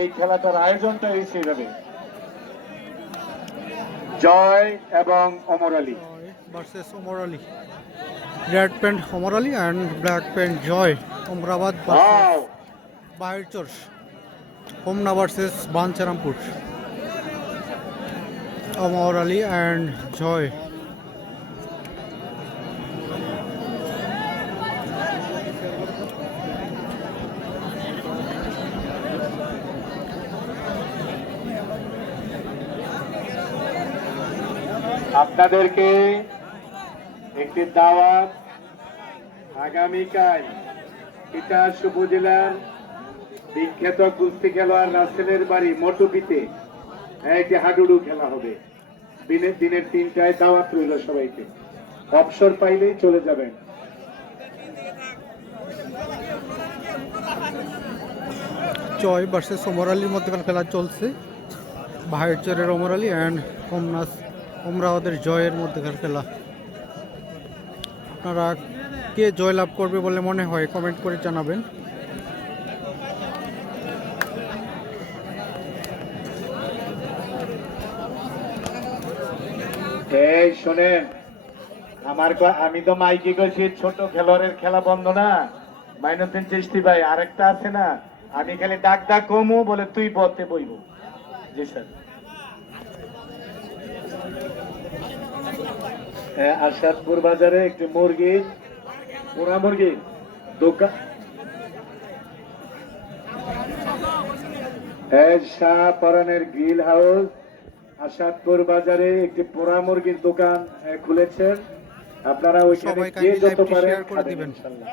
এই খেলাটার আয়োজনটা হয়েছে এইভাবে। জয় এবং Amar Ali versus Amar Ali. Red pant Amar Ali and black pant Joy. Amarabad versus Bahirchar. Homna versus Bancharampur. Amar Ali and Joy. আপনাদেরকে একটি দাওয়াত। আগামীকাল তিতাস উপজেলার বিখ্যাত কুস্তি খেলোয়াড় রাসেলের বাড়ি মটুপিতে একটি হাডুডু খেলা হবে। দিনের 3টায় দাওয়াত রইল সবাইকে, অবসর পাইলেই চলে যাবেন। জয় ভার্সেস অমর আলীর মধ্যেকার খেলা চলছে। বাহিরচরের অমর আলী অ্যান্ড অমরাবাদের জয়ের মধ্যেকার খেলা। আপনারা কে জয় লাভ করবে বলে মনে হয় কমেন্ট করে জানাবেন। এই শোনেন, আমি তো মাইকে কইছি ছোট খেলোয়াড়ের খেলা বন্ধ না। মাইনুদ্দিন চিশতি ভাই আরেকটা আছে না, আমি খালি ডাক ডাক কমু বলে তুই পথে বইব। জি স্যার। আরশাদপুর বাজারে একটি মুরগি, পোড়া মুরগি দোকান। শাহ পরানের গ্রিল হাউস আরশাদপুর বাজারে একটি পোড়া মুরগির দোকান খুলেছেন। আপনারা ওইখানে গিয়ে যত পারেন খাবেন ইনশাআল্লাহ।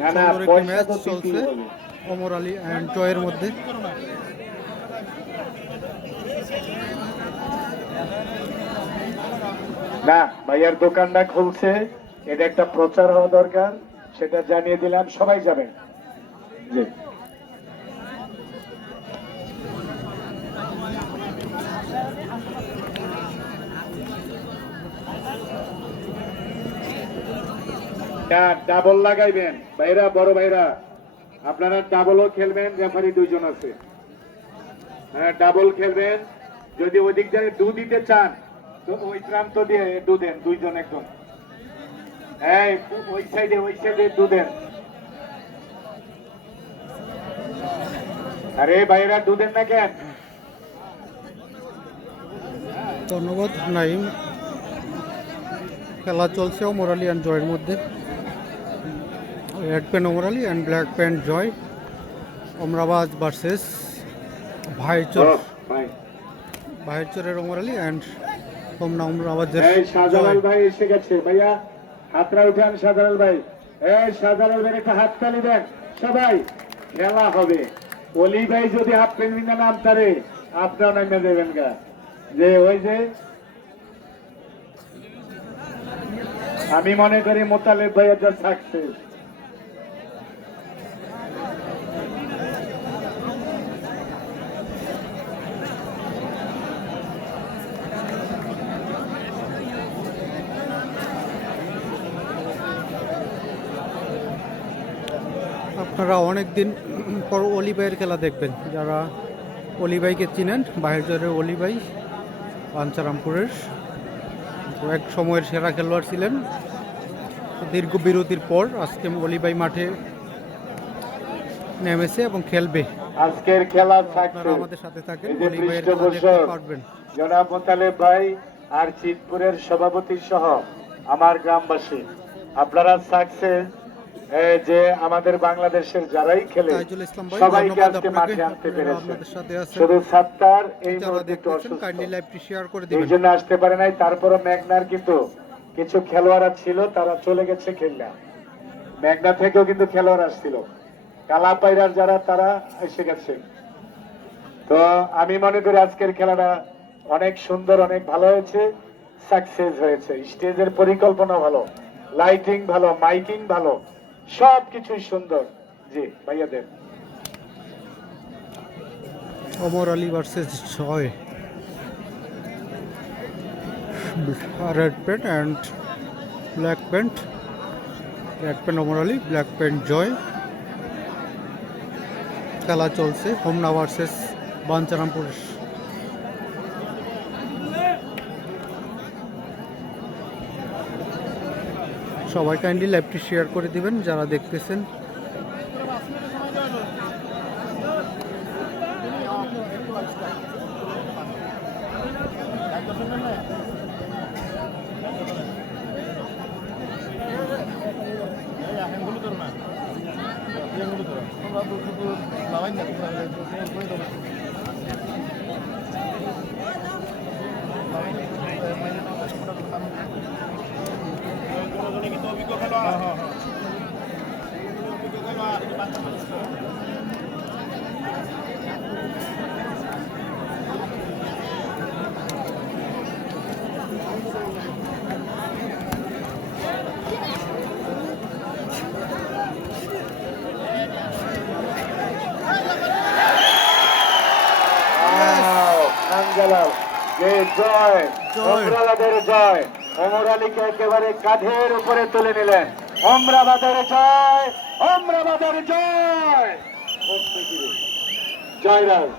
না না, পয়সা তো চলছে অমর আলী অ্যান্ড জয়ের মধ্যে। না, ভাইয়ার দোকানটা খুলছে, এটা একটা প্রচার হওয়া দরকার, সেটা জানিয়ে দিলাম, সবাই যাবেন। জি। ডাবল লাগাইবেন ভাইরা, বড় ভাইরা আপনারা ডাবলও খেলবেন। রেফারি 2 জন আছে, হ্যাঁ ডাবল খেলবেন। যদি ওই দিক দিয়ে দু দিতে চান তো ওই প্রান্ত দিয়ে দু দেন, 2 জন একদম। হ্যাঁ ওই সাইডে দু দেন। আরে ভাইরা দু দেন না কেন? ধন্যবাদ নাইম। খেলা চলছে অমর আলী অ্যান্ড জয়ের মধ্যে। Red pant Amar Ali and black pant Joy. Amarabad versus Bhaichar. ভাইচরের অমর আলী অ্যান্ড হোমনা অমরাবাদের শাহজালাল ভাই এসে গেছে। ভাইয়া হাতরা উঠান শাহজালাল ভাই। শাহজালাল ভাই একটা হাততালি দেন সবাই। খেলা হবে। অলি ভাই যদি হাফ পেন্ডিং না নাম তারে আপনারা নামে দেবেন গা। যে ওই যে আমি মনে করি মোতালেব ভাই একটা সাকসেস। আপনারা অনেক দিন পর অলি ভাইয়ের খেলা দেখবেন। যারা অলি ভাইকে চিনেন, বাহিরচরের অলি ভাই বাঞ্ছারামপুরের এক সময়ের সেরা খেলোয়াড় ছিলেন। দীর্ঘ বিরতির পর আজকে অলি ভাই মাঠে নেমেছে এবং খেলবে। আজকের খেলা আপনারা আমাদের সাথে থাকেন, অলি ভাইয়ের খেলা দেখতে পারবেন। জনাব মোতালেব ভাই আর চিতপুরের সভাপতি সহ আমার গ্রামবাসী, আপনারা সাকসেস যে আমাদের বাংলাদেশের যারাই খেলে সবাইকে আজকে মাঠে আনতে পেরেছে। শুধু সাত্তার এই মুহূর্তে একটু অসুস্থ, এই জন্য আসতে পারে নাই। তারপরে মেঘনার কিন্তু কিছু খেলোয়াড় ছিল, তারা চলে গেছে খেললা। মেঘনা থেকেও কিন্তু খেলোয়াড় আসছিল, কালাপাইরার যারা, তারা এসে গেছে। তো আমি মনে করি আজকের খেলাটা অনেক সুন্দর, অনেক ভালো হয়েছে, সাকসেস হয়েছে। স্টেজের পরিকল্পনা ভালো, লাইটিং ভালো, মাইকিং ভালো, সবকিছুই সুন্দর। জি ভাইয়াদের। Amar Ali versus Joy. Red pant and black pant. Red pant Amar Ali, black pant Joy. খেলা চলছে হোমনা ভার্সেস বাঞ্চারামপুর। সবাই কাইন্ডলি লাইভটি শেয়ার করে দিবেন যারা দেখতেছেন। যে জয়, জয়। ওমরাবাদের জয়। ওমর আলীকে একেবারে কাঁধের উপরে তুলে নিলেন। ওমরাবাদের জয়, ওমরাবাদের জয়। জয়রাজ।